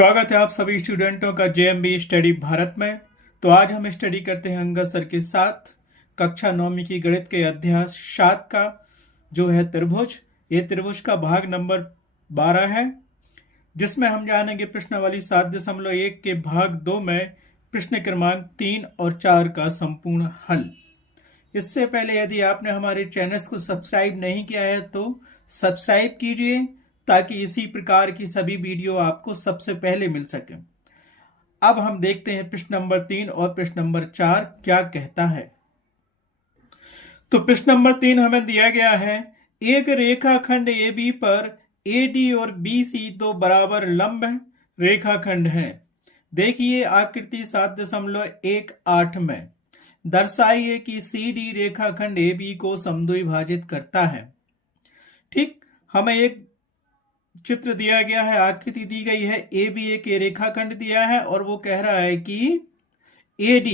स्वागत है आप सभी स्टूडेंटों का जेएमबी स्टडी भारत में। तो आज हम स्टडी करते हैं अंगद सर के साथ कक्षा 9वीं की गणित के अध्याय 7 का जो है त्रिभुज। ये त्रिभुज का भाग नंबर 12 है, जिसमें हम जानेंगे प्रश्नावली 7.1 के भाग 2 में प्रश्न क्रमांक 3 और 4 का संपूर्ण हल। इससे पहले यदि आपने हमारे चैनल्स को सब्सक्राइब नहीं किया है तो सब्सक्राइब कीजिए ताकि इसी प्रकार की सभी वीडियो आपको सबसे पहले मिल सके। अब हम देखते हैं प्रश्न नंबर 3 और प्रश्न नंबर 4 क्या कहता है। तो प्रश्न नंबर 3 हमें दिया गया है, एक रेखाखंड AB पर AD और BC दो बराबर लंब रेखाखंड हैं। देखिए आकृति 7.18 में दर्शाइए कि CD रेखाखंड AB को समद्विभाजित करता है। ठीक, हमें एक चित्र दिया गया है, आकृति दी गई है, AB एक रेखाखंड दिया है और वो कह रहा है कि AD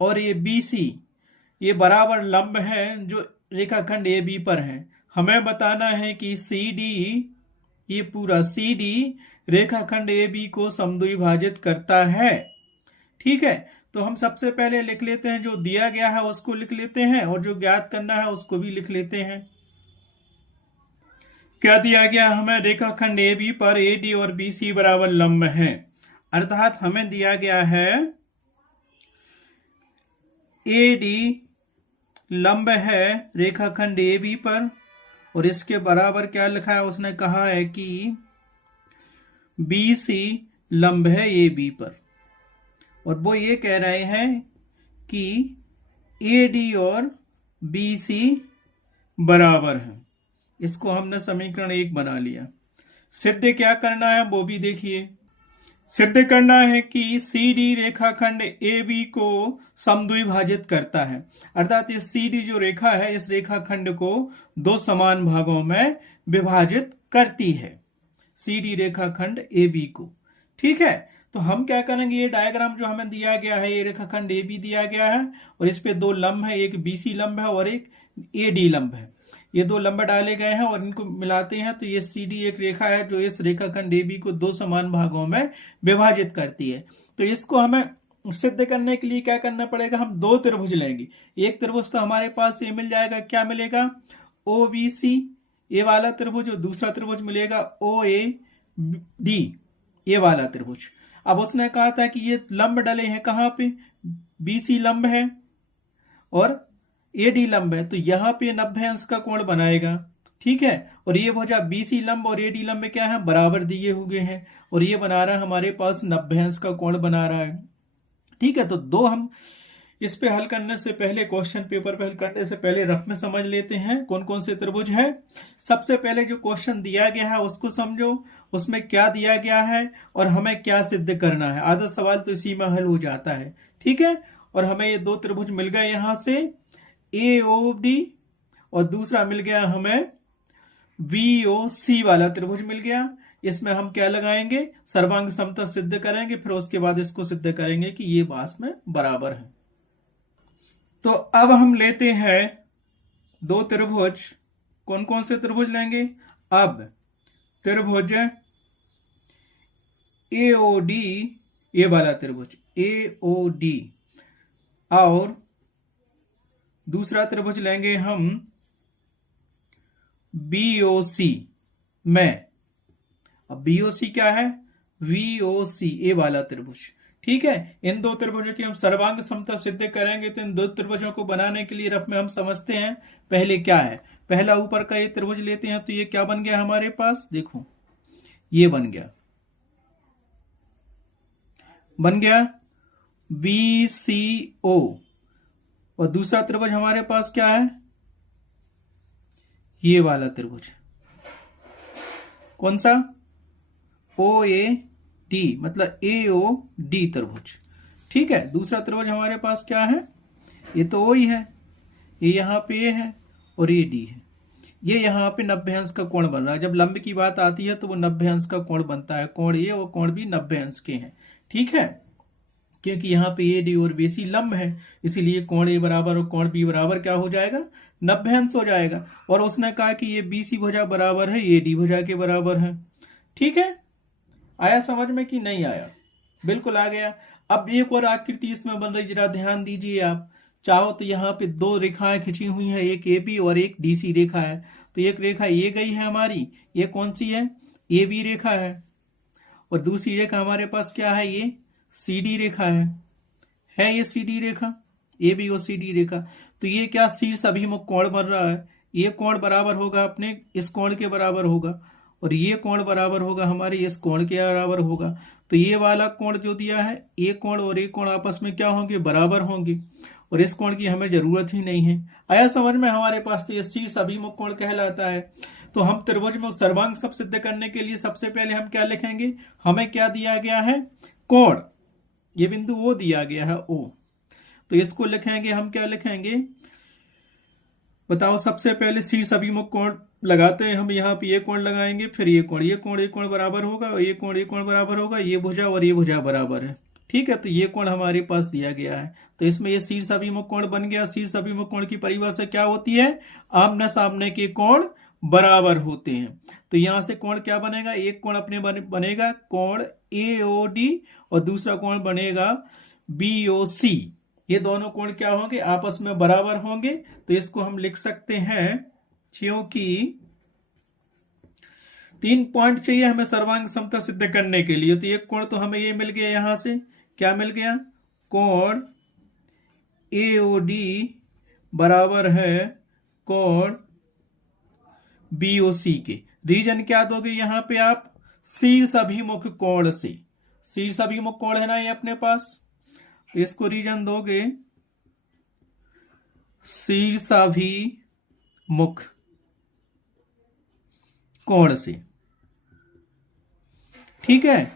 और ये BC ये बराबर लंब हैं जो रेखाखंड AB पर हैं। हमें बताना है कि CD, ये पूरा CD रेखाखंड AB को समद्विभाजित करता है। ठीक है, तो हम सबसे पहले लिख लेते हैं, जो दिया गया है उसको लिख लेते हैं और जो ज्ञात करना है उसको भी लिख लेते हैं। क्या दिया गया हमें, रेखाखंड AB पर AD और BC बराबर लंब हैं, अर्थात हमें दिया गया है AD लंब है रेखाखंड AB पर और इसके बराबर क्या लिखा है, उसने कहा है कि BC लंब है AB पर और वो ये कह रहे हैं कि AD और BC बराबर है। इसको हमने समीकरण 1 बना लिया। सिद्ध क्या करना है वो भी देखिए। सिद्ध करना है कि CD रेखाखंड AB को समद्विभाजित करता है, अर्थात ये CD जो रेखा है इस रेखाखंड को दो समान भागों में विभाजित करती है, CD रेखाखंड AB को। ठीक है, तो हम क्या करेंगे, ये डायग्राम जो हमें दिया गया है, ये रेखाखंड AB दिया गया है और इस पे दो लंब है, एक BC लंब है और एक AD लंब है। ये दो लंब डाले गए हैं और इनको मिलाते हैं तो ये CD एक रेखा है जो इस रेखाखंड AB को दो समान भागों में विभाजित करती है। तो इसको हमें सिद्ध करने के लिए क्या करना पड़ेगा, हम दो त्रिभुज लेंगे। एक त्रिभुज तो हमारे पास ये मिल जाएगा, क्या मिलेगा, OBC ये वाला त्रिभुज, और दूसरा त्रिभुज मिलेगा OAD ये वाला त्रिभुज। अब उसने कहा था कि ये लंब डले हैं कहाँ पे, BC लंब है और AD लंब है, तो यहाँ पे 90 अंश का कोण बनाएगा। ठीक है, और ये भुजा BC लंब और AD लंब क्या है, बराबर दिए हुए हैं और ये बना रहा है हमारे पास 90 अंश का कोण बना रहा है। ठीक है, तो दो हम इस पे हल करने से पहले, क्वेश्चन पेपर पे हल करने से पहले रफ में समझ लेते हैं कौन कौन से त्रिभुज है। सबसे पहले जो क्वेश्चन दिया गया है उसको समझो, उसमें क्या दिया गया है और हमें क्या सिद्ध करना है। आधा सवाल तो इसी में हल हो जाता है। ठीक है, और हमें ये दो त्रिभुज मिल गए यहाँ से, AOD और दूसरा मिल गया हमें VOC वाला त्रिभुज मिल गया। इसमें हम क्या लगाएंगे, सर्वांग समता सिद्ध करेंगे, फिर उसके बाद इसको सिद्ध करेंगे कि ये बास में बराबर है। तो अब हम लेते हैं दो त्रिभुज। कौन कौन से त्रिभुज लेंगे, अब त्रिभुज AOD ये वाला त्रिभुज AOD और दूसरा त्रिभुज लेंगे हम BOC में। अब BOC क्या है, VOC ये वाला त्रिभुज। ठीक है, इन दो त्रिभुजों की हम सर्वांग समता सिद्ध करेंगे। तो इन दो त्रिभुजों को बनाने के लिए रफ में हम समझते हैं पहले क्या है। पहला ऊपर का ये त्रिभुज लेते हैं, तो ये क्या बन गया हमारे पास, देखो ये बन गया BCO और दूसरा त्रिभुज हमारे पास क्या है, ये वाला त्रिभुज, कौन सा, OAD मतलब AOD त्रिभुज। ठीक है, दूसरा त्रिभुज हमारे पास क्या है, ये तो O ही है, ये यहाँ पे A है और ये D है। ये यहाँ पे 90 अंश का कोण बन रहा है। जब लंब की बात आती है तो वो 90 अंश का कोण बनता है, कोण ये और कोण भी 90 अंश के हैं। ठीक है, क्योंकि यहाँ पे AD और BC लंब है, इसीलिए कोण A बराबर और कोण B बराबर क्या हो जाएगा, 90 अंश हो जाएगा। और उसने कहा कि ये BC भुजा बराबर है AD भुजा के बराबर है। ठीक है, आया समझ में कि नहीं आया? बिल्कुल आ गया। अब एक और आकृति इसमें बन रही, जरा ध्यान दीजिए आप। चाहो तो यहाँ पे दो रेखाएं खींची हुई है, एक AB और एक DC रेखा है। तो एक रेखा ये गई है हमारी, ये कौन सी है? AB रेखा है। और दूसरी रेखा हमारे पास क्या है? ये CD रेखा है ये CD रेखा, AB और CD रेखा। तो ये क्या शीर्ष अभिमुख कोण बन रहा है। ये कोण बराबर होगा अपने इस कोण के बराबर होगा, और ये कोण बराबर होगा हमारे इस कोण के बराबर होगा। तो ये वाला कोण जो दिया है, एक कोण और एक कोण आपस में क्या होंगे? बराबर होंगे। और इस कोण की हमें जरूरत ही नहीं है। आया समझ में हमारे पास? तो ये शीर्ष अभिमुख कोण कहलाता है। तो हम त्रिभुज में सर्वांग सब सिद्ध करने के लिए सबसे पहले हम क्या लिखेंगे? हमें क्या दिया गया है? कोण। ये बिंदु O दिया गया है, O। तो इसको लिखेंगे हम, क्या लिखेंगे बताओ? सबसे पहले शीर्ष अभिमुख कोण लगाते हैं हम। यहाँ पे ये कोण लगाएंगे, फिर ये कोण बराबर होगा, और ये कोण बराबर होगा, ये भुजा और ये भुजा बराबर है। ठीक है, तो ये कोण हमारे पास दिया गया है। तो इसमें ये शीर्ष अभिमुख कोण बन गया। शीर्ष अभिमुख कोण की परिभाषा क्या होती है? आमने सामने के कोण बराबर होते हैं। तो यहां से कोण क्या बनेगा? एक कोण अपने बनेगा कोण AOD, और दूसरा कोण बनेगा BOC। ये दोनों कोण क्या होंगे? आपस में बराबर होंगे। तो इसको हम लिख सकते हैं, क्योंकि 3 पॉइंट चाहिए हमें सर्वांग समता सिद्ध करने के लिए। तो एक कोण तो हमें ये मिल गया, यहां से क्या मिल गया? कोण AOD बराबर है कोण BOC के। रीजन क्या दोगे यहाँ पे आप? शीर्ष अभिमुख कोण से। शीर्ष अभिमुख कोण है ना ये अपने पास, तो इसको रीजन दोगे शीर्षाभिमुख कोण से। ठीक है,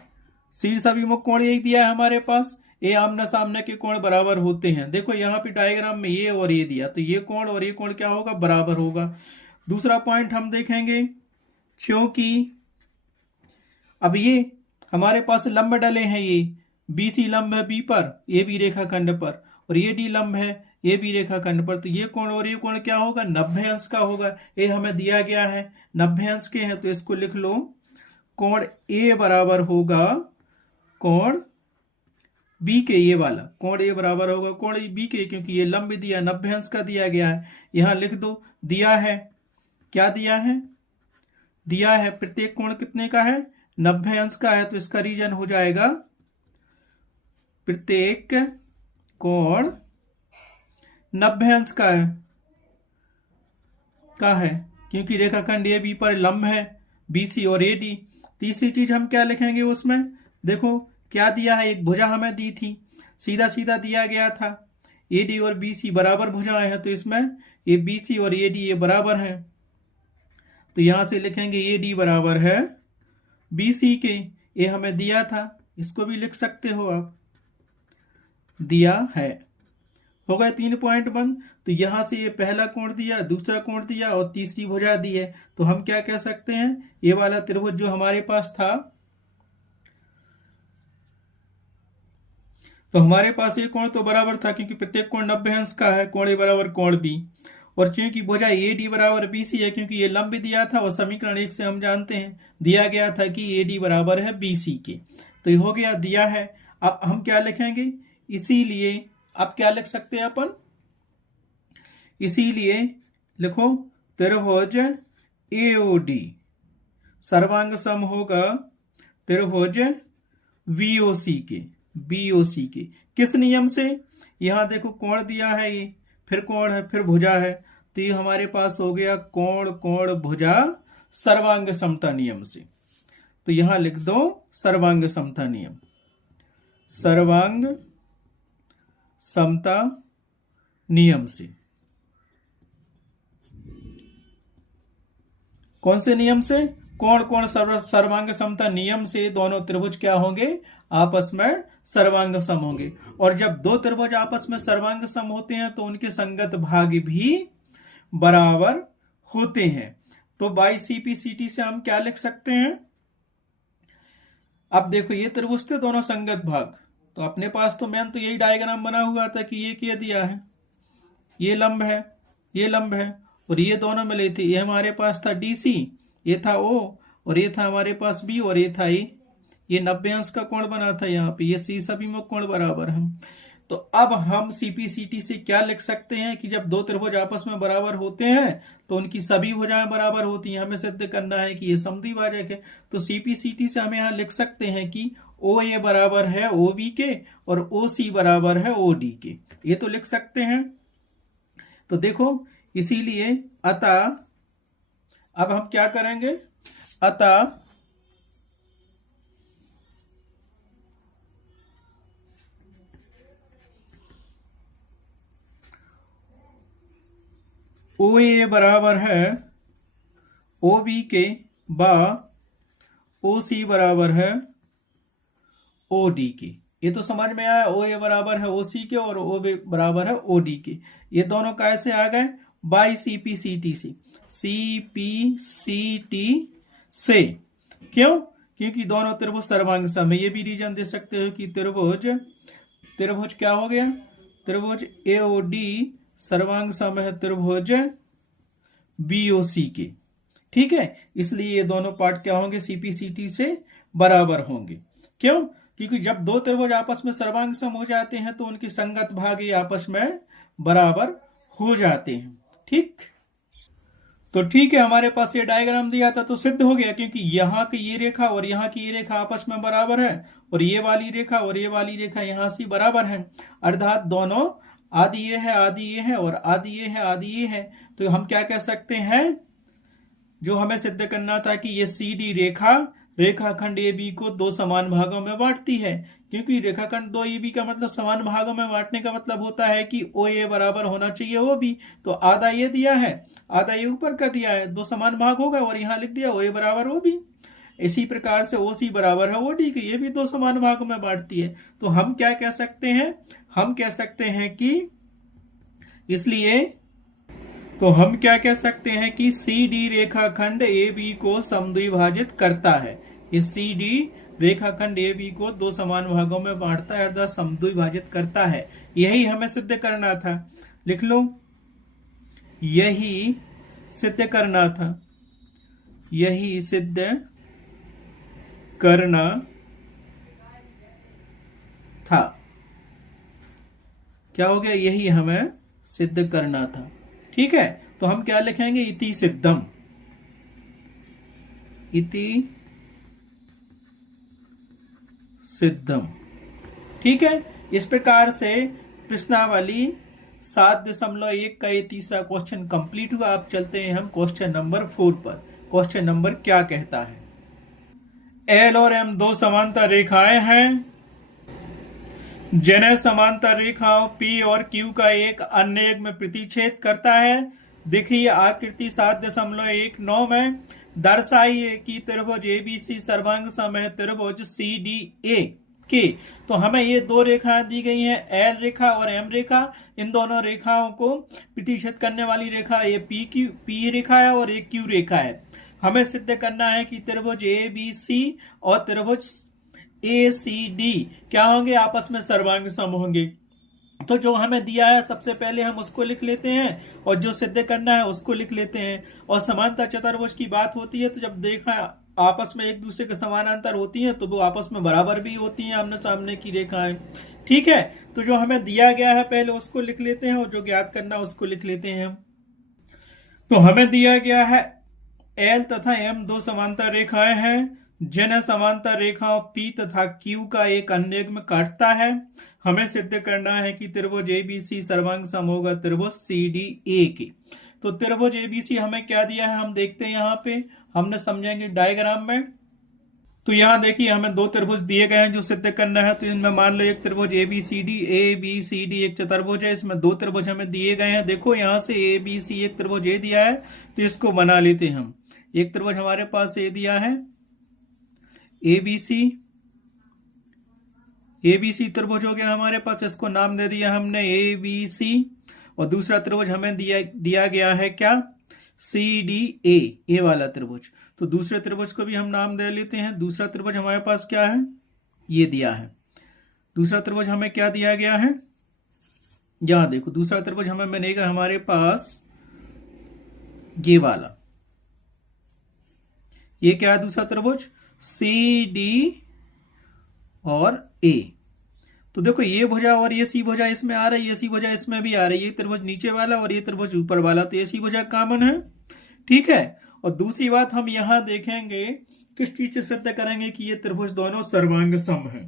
शीर्षाभिमुख कोण एक दिया है हमारे पास। ये आमने सामने के कोण बराबर होते हैं। देखो यहाँ पे डायग्राम में ये और ये दिया, तो ये कोण और ये कोण क्या होगा? बराबर होगा। दूसरा पॉइंट हम देखेंगे, क्योंकि अब ये हमारे पास लंब डले हैं। ये BC लंब है B पर, AB रेखाखंड पर, और ये D लंब है AB रेखाखंड पर। तो ये कोण और ये कोण क्या होगा? 90 अंश का होगा। ये हमें दिया गया है 90 अंश के हैं। तो इसको लिख लो, कोण A बराबर होगा कोण B के। ये वाला कोण A बराबर होगा कोण B के, क्योंकि ये लंब दिया 90 अंश का दिया गया है। यहां लिख दो, दिया है, क्या दिया है? दिया है प्रत्येक कोण कितने का है? 90 अंश का है। तो इसका रीजन हो जाएगा प्रत्येक कोण 90 अंश का है, क्योंकि रेखाखंड AB पर लंब है BC और AD। तीसरी चीज हम क्या लिखेंगे उसमें? देखो क्या दिया है? एक भुजा हमें दी थी, सीधा सीधा दिया गया था। AD और BC बराबर भुजाएं हैं, तो इसमें ये BC और AD ये बराबर हैं। तो यहां से लिखेंगे AD बराबर है BC के। ये हमें दिया था, इसको भी लिख सकते हो आप, दिया है। हो गए 3 पॉइंट बंद। तो यहां से ये पहला कोण दिया, दूसरा कोण दिया, और तीसरी भुजा दी है। तो हम क्या कह सकते हैं? ये वाला त्रिभुज जो हमारे पास था, तो हमारे पास ये कोण तो बराबर था, क्योंकि प्रत्येक कोण 90 अंश का है। कोण A बराबर कोण B, और क्योंकि भुजा AD बराबर BC है, क्योंकि ये लंब दिया था, और समीकरण 1 से हम जानते हैं दिया गया था कि AD बराबर है BC के। तो ये हो गया, दिया है। अब हम क्या लिखेंगे? इसीलिए अब क्या लिख सकते हैं अपन? इसीलिए लिखो, त्रिभुज AOD सर्वांग सम होगा त्रिभुज BOC के। किस नियम से? यहां देखो कोण दिया है, ये फिर कोण है, फिर भुजा है। तो ये हमारे पास हो गया कोण कोण भुजा सर्वांग समता नियम से। तो यहां लिख दो सर्वांग समता नियम। सर्वांग समता नियम से। कौन से नियम से? कोण कोण सर्वांग समता नियम से दोनों त्रिभुज क्या होंगे? आपस में सर्वांग सम होंगे। और जब दो त्रिभुज आपस में सर्वांग सम होते हैं, तो उनके संगत भाग भी बराबर होते हैं। तो बाई CP/CT से हम क्या लिख सकते हैं? अब देखो, ये त्रिभुज थे दोनों संगत भाग, तो अपने पास तो मेन तो यही डायग्राम बना हुआ था कि ये क्या दिया है, ये लंब है, ये लंब है, और ये दोनों मिले थे। ये हमारे पास था DC, ये था O, और ये था हमारे पास B, और ये था ये 90 अंश का कोण बना था यहाँ पे, ये सी सभिमुख कोण बराबर है। तो अब हम सीपीसीटी से क्या लिख सकते हैं कि जब दो त्रिभुज आपस में बराबर होते हैं तो उनकी सभी भुजाएं बराबर होती हैं। हमें सिद्ध करना है कि ये समद्विभाजक है। तो सीपीसीटी से हम यहाँ लिख सकते हैं कि ओ ए बराबर है ओ बी के और ओ सी बराबर है ओ डी के। ये तो लिख सकते हैं। तो देखो, इसीलिए अतः अब हम क्या करेंगे, अतः ओ ए बराबर है ओ बी के बा ओ सी बराबर है ओ डी के। ये तो समझ में आया, ओ ए बराबर है ओ सी के और ओ बी बराबर है ओ डी के। ये दोनों कैसे आ गए, बाई सीपीसीटी से, सीपीसीटी से। क्यों, क्योंकि दोनों त्रिभुज सर्वांग सम है। ये भी रीजन दे सकते हो कि त्रिभुज क्या हो गया, त्रिभुज एओडी सर्वांग सम है त्रिभुज बीओसी के। ठीक है, इसलिए ये दोनों पार्ट क्या होंगे, सीपीसीटी से बराबर होंगे। क्यों, क्योंकि जब दो त्रिभुज आपस में सर्वांग सम हो जाते हैं तो उनके संगत भाग ये आपस में बराबर हो जाते हैं। ठीक, तो ठीक है, हमारे पास ये डायग्राम दिया था तो सिद्ध हो गया, क्योंकि यहाँ की ये रेखा और यहाँ की ये रेखा आपस में बराबर है और ये वाली रेखा और ये वाली रेखा यहाँ से बराबर है। अर्थात दोनों आदि ये है, आदि ये है और आदि ये है, आदि ये है। तो हम क्या कह सकते हैं, जो हमें सिद्ध करना था कि ये सी डी रेखाखंड ए बी को दो समान भागों में बांटती है। क्योंकि रेखाखंड दो ए बी का मतलब समान भागों में बांटने का मतलब होता है कि ओ ए बराबर होना चाहिए ओ बी। तो आधा ये दिया है, आधा ये ऊपर का दिया है, दो समान भाग होगा और यहाँ लिख दिया ओ ए बराबर ओ बी। इसी प्रकार से ओ सी बराबर है ओ डी के, ये भी दो समान भागों में बांटती है। तो हम क्या कह सकते हैं, हम कह सकते हैं कि इसलिए तो हम क्या कह सकते हैं कि सी डी रेखाखंड ए बी को समद्विभाजित करता है। ये सी डी रेखाखंड ए बी को दो समान भागों में बांटता है अर्थात समद्विभाजित करता है। यही हमें सिद्ध करना था। लिख लो, यही सिद्ध करना था, यही सिद्ध करना था। क्या हो गया, यही हमें सिद्ध करना था। ठीक है, तो हम क्या लिखेंगे, इति सिद्धम, इति सिद्धम। ठीक है, इस प्रकार से प्रश्नावली 7.1 का ये तीसरा क्वेश्चन कंप्लीट हुआ। आप चलते हैं हम क्वेश्चन नंबर 4 पर। क्वेश्चन नंबर क्या कहता है, एल और एम दो समांतर रेखाएं हैं जिन्हें समांतर रेखाओं P और Q का एक अन्य एक में प्रतिच्छेद करता है। देखिए आकृति 7.19 में दर्शाइए कि त्रिभुज ABC सर्वांग सम है त्रिभुज CDA के। तो हमें ये दो रेखाएं दी गई हैं, L रेखा और M रेखा। इन दोनों रेखाओं को प्रतिच्छेद करने वाली रेखा ये P रेखा है और एक Q रेखा है। हमें सिद्ध करना है कि त्रिभुज ABC और त्रिभुज ACD क्या होंगे, आपस में सर्वांग सम होंगे। तो जो हमें दिया है सबसे पहले हम उसको लिख लेते हैं और जो सिद्ध करना है उसको लिख लेते हैं। और समांतर चतुर्भुज की बात होती है तो जब रेखा आपस में एक दूसरे के समानांतर होती हैं तो वो आपस में बराबर भी होती हैं, आमने सामने की रेखाएं। ठीक है, तो जो हमें दिया गया है पहले उसको लिख लेते हैं और जो ज्ञात करना उसको लिख लेते हैं। तो हमें दिया गया है L तथा M दो समांतर रेखाएं हैं जिन्हें समांतर रेखाओं P तथा Q का एक अन्य एक में काटता है। हमें सिद्ध करना है कि त्रिभुज ABC सर्वांग सम होगा त्रिभुज CDA के। तो त्रिभुज ABC हमें क्या दिया है हम देखते हैं, यहाँ पे हमने समझेंगे डायग्राम में। तो यहाँ देखिए हमें दो त्रिभुज दिए गए हैं जो सिद्ध करना है। तो इनमें मान लो एक त्रिभुज ABCD एक चतुर्भुज है, इसमें दो त्रिभुज हमें दिए गए हैं। देखो यहाँ से ABC एक त्रिभुज A दिया है तो इसको बना लेते हैं हम। एक त्रिभुज हमारे पास A दिया है ABC त्रिभुज हो गया हमारे पास, इसको नाम दे दिया हमने ABC। और दूसरा त्रिभुज हमें दिया गया है क्या, CDA, ए वाला त्रिभुज। तो दूसरे त्रिभुज को भी हम नाम दे लेते हैं। दूसरा त्रिभुज हमारे पास क्या है, ये दिया है। दूसरा त्रिभुज हमें क्या दिया गया है, यहां देखो दूसरा त्रिभुज हमें बनेगा हमारे पास ये वाला। ये क्या है दूसरा त्रिभुज, CDA और ए। तो देखो ये भुजा और ये सी भुजा इसमें आ रही है, ये सी भुजा इसमें भी आ रही है, ये त्रिभुज नीचे वाला और ये त्रिभुज ऊपर वाला, तो ये सी भुजा कॉमन है। ठीक है। और दूसरी बात हम यहां देखेंगे किस चीज से सिद्ध करेंगे कि ये त्रिभुज दोनों सर्वांग सम है।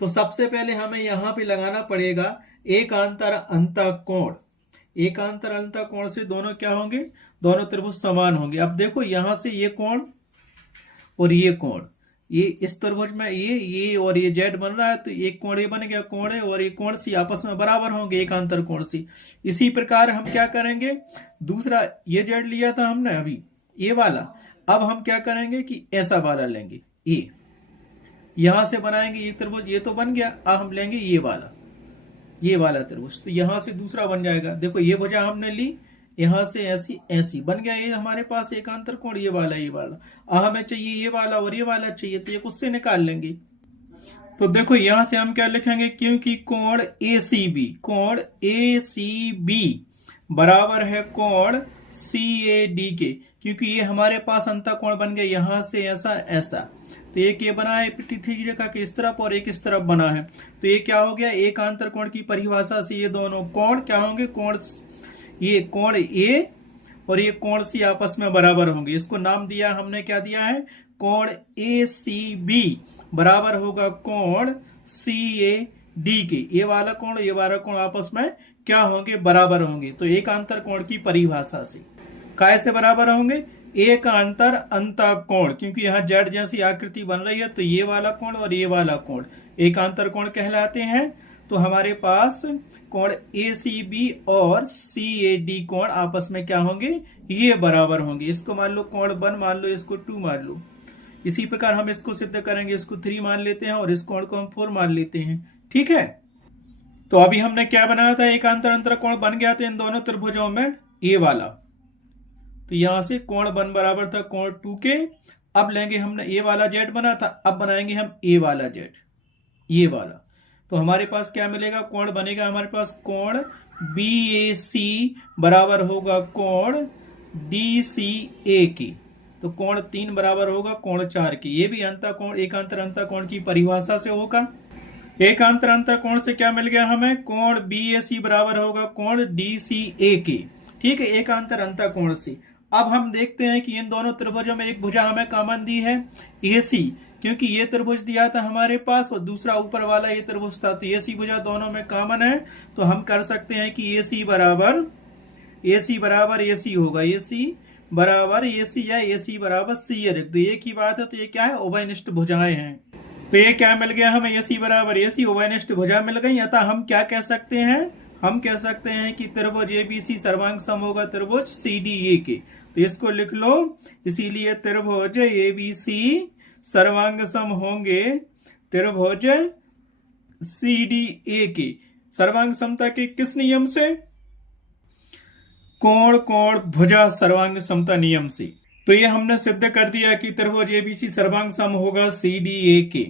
तो सबसे पहले हमें यहां पे लगाना पड़ेगा एकांतर अंतःकोण। एकांतर अंतःकोण से दोनों क्या होंगे, दोनों त्रिभुज समान होंगे। अब देखो यहां से ये कोण और ये कोण, ये इस त्रिभुज में ये और ये जेड बन रहा है, तो एक कोण ये बन गया, कोण है और ये कोण सी आपस में बराबर होंगे एकांतर कोण सी। इसी प्रकार हम क्या करेंगे, दूसरा ये जेड लिया था हमने अभी ये वाला, अब हम क्या करेंगे कि ऐसा वाला लेंगे, ये यहां से बनाएंगे ये त्रिभुज, ये तो बन गया। अब हम लेंगे ये वाला त्रिभुज, तो यहां से दूसरा बन जाएगा। देखो ये भुजा हमने ली, यहां से ऐसी ऐसी बन गया, ये हमारे पास एकांतर कोण ये वाला। अब हमें चाहिए ये वाला और ये वाला चाहिए, तो ये उससे निकाल लेंगे। तो देखो यहां से हम क्या लिखेंगे, क्योंकि कोण ACB बराबर है कोण CAD के, क्योंकि ये हमारे पास अंतःकोण बन गया यहां से ऐसा ऐसा, तो एक ये बना है प्रतिथि रेखा के इस तरफ और एक इस तरफ बना है, तो ये क्या हो गया, एकांतर कोण की परिभाषा से ये दोनों कोण क्या होंगे, कोण ये कोण A और ये कोण C आपस में बराबर होंगे। इसको नाम दिया हमने, क्या दिया है, कोण ACB बराबर होगा कोण CAD के। ये वाला कोण आपस में क्या होंगे, बराबर होंगे। तो एकांतर कोण की परिभाषा से काय से बराबर होंगे, एकांतर अंतःकोण, क्योंकि यहाँ जेड जैसी आकृति बन रही है, तो ये वाला कोण और ये वाला कोण एकांतर कोण कहलाते हैं। तो हमारे पास कोण ACB और CAD कोण आपस में क्या होंगे, ये बराबर होंगे। इसको मान लो कोण 1 मान लो, इसको 2 मान लो। इसी प्रकार हम इसको सिद्ध करेंगे, इसको 3 मान लेते हैं और इस कोण को हम 4 मान लेते हैं। ठीक है। तो अभी हमने क्या बनाया था, एकांतर अंतःकोण बन गया था इन दोनों त्रिभुजों में ये वाला, तो यहां से कोण 1 बराबर था कोण 2 के। अब लेंगे हमने ये वाला जेड बना था, अब बनाएंगे हम ये वाला जेड, ये वाला। तो हमारे पास क्या मिलेगा, कोण बनेगा हमारे पास कोण BAC बराबर होगा कोण DCA की, तो कोण 3 बराबर होगा कोण 4 की। ये भी अंतःकोण एकांतर अंतःकोण की परिभाषा से होगा। एकांतर अंतःकोण से क्या मिल गया हमें, कोण BAC बराबर होगा कोण DCA की। ठीक है, एकांतर अंतःकोण से। अब हम देखते हैं कि इन दोनों त्रिभुजों में एक भुजा हमें कॉमन दी है AC, क्योंकि ये त्रिभुज दिया था हमारे पास और दूसरा ऊपर वाला ये त्रिभुज था, तो AC भुजा दोनों में कॉमन है। तो हम कर सकते हैं कि AC बराबर AC होगा, AC बराबर AC या AC बराबर C है। तो एक ही बात है, तो ये क्या है, उभयनिष्ठ भुजाएं हैं। तो ये क्या मिल गया हमें, AC बराबर AC उभयनिष्ठ भुजा मिल गई। अतः हम क्या कह सकते हैं, हम कह सकते हैं कि त्रिभुज ABC सर्वांग सम होगा त्रिभुज CDA के। तो इसको लिख लो, इसीलिए त्रिभुज ABC सर्वांग सम होंगे त्रिभुज CDA के। सर्वांग समता के किस नियम से, कोण कोण भुजा सर्वांग समता नियम से। तो ये हमने सिद्ध कर दिया कि त्रिभुज ABC सर्वांग सम होगा CDA के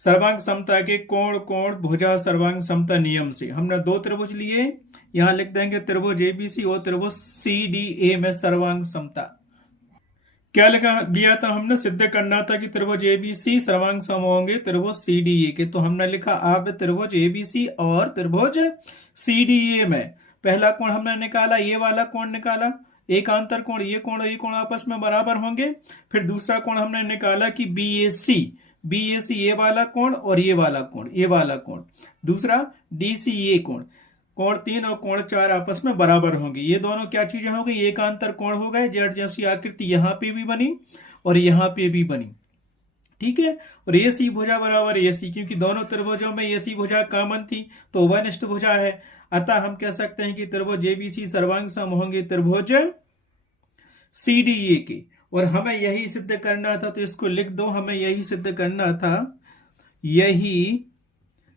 सर्वांग समता के कोण कोण भुजा सर्वांग समता नियम से। हमने 2 त्रिभुज लिए, यहां लिख देंगे त्रिभुज ABC और त्रिभुज CDA में सर्वांग समता। क्या लिया था हमने, सिद्ध करना था कि त्रिभुज ABC सर्वांग सम होंगे त्रिभुज CDA के। तो हमने लिखा अब त्रिभुज ABC और त्रिभुज CDA में पहला कोण हमने निकाला, ये वाला कोण निकाला, एकांतर कोण ये कोण आपस में बराबर होंगे। फिर दूसरा कोण हमने निकाला कि BAC ये वाला कोण और ये वाला कोण। दूसरा DCA कोण 3 और कोण 4 आपस में बराबर होंगे। ये दोनों क्या चीजें हो गई, एकांतर कोण हो गए। जेड जैसी आकृति यहाँ पे भी बनी और यहाँ पे भी बनी। ठीक है। और AC भुजा बराबर AC, क्योंकि दोनों त्रिभुजों में AC भुजा कॉमन थी, तो उभयनिष्ठ भुजा है। अतः हम कह सकते हैं कि त्रिभुज ABC सर्वांग सम होंगे त्रिभुज CDA के। और हमें यही सिद्ध करना था, तो इसको लिख दो, हमें यही सिद्ध करना था, यही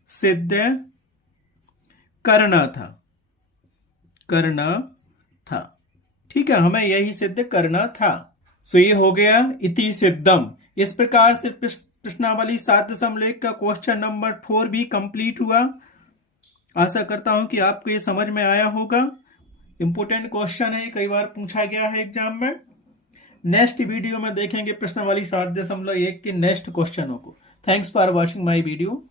सिद्ध करना था। ठीक है, हमें यही सिद्ध करना था। सो ये हो गया इति सिद्धम। इस प्रकार से प्रश्नावली 7.1 का क्वेश्चन नंबर 4 भी कंप्लीट हुआ। आशा करता हूं कि आपको ये समझ में आया होगा। इंपोर्टेंट क्वेश्चन है, कई बार पूछा गया है एग्जाम में। नेक्स्ट वीडियो में देखेंगे प्रश्नावली 7.1 के नेक्स्ट क्वेश्चनों को। Thanks for watching my video.